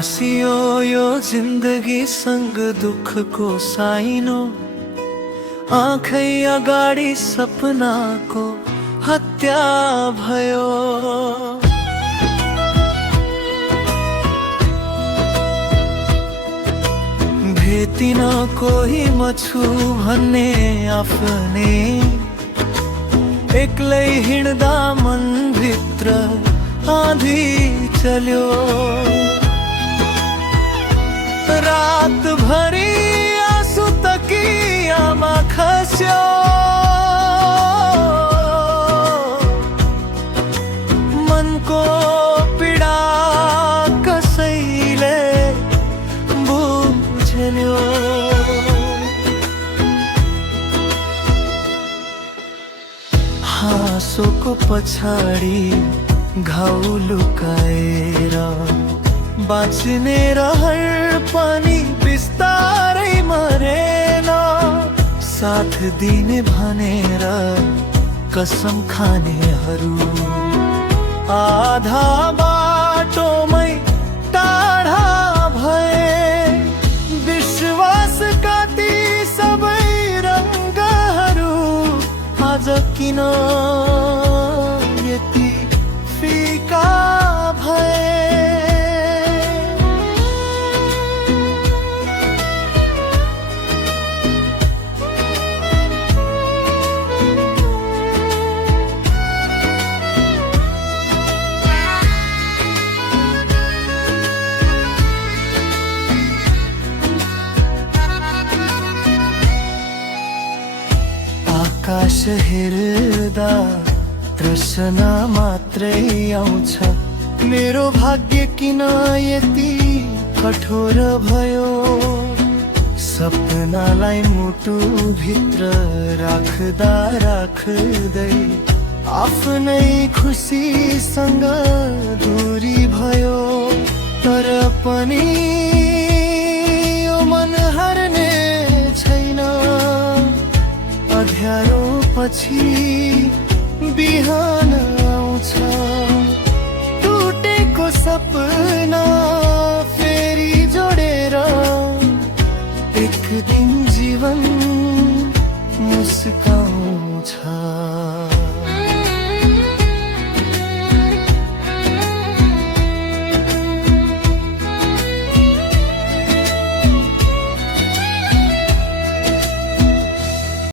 हाँसियो यो जिन्दगी सँग दुःखको साइनो, आँखै अगाडि सपनाको हत्या भयो। भेटिन कोही म छु भन्ने आफ्नै, एक्लै हिँड्दा मनभित्र आँधी चल्यो। रातभरि आँसु तकियामा खस्यो, मनको पीडा कसैले बुझ्यो। हाँसोको पछाडि घाउ लुकाएर बाँच्ने रहर पनि बिस्तारै मरेन। साथ दिने भनेर कसम खानेहरू आधा बाटोमै टाढा भए। विश्वासका ती सबै रङ्गहरू आज किन यति फिका भए? आकाश हेर्दा तृष्णा मात्रै आउँछ। मेरो भाग्य किन यति कठोर भयो? सपनालाई मुटु भित्र राख्दा राख्दै आफ्नै खुसीसँग दूरी भयो। तर पनि यो मन हार्ने छैन। अँध्यारो पछि बिहान आउँछ। टुटेको सपना फेरि जोडेर एक दिन जीवन मुस्काउँछ।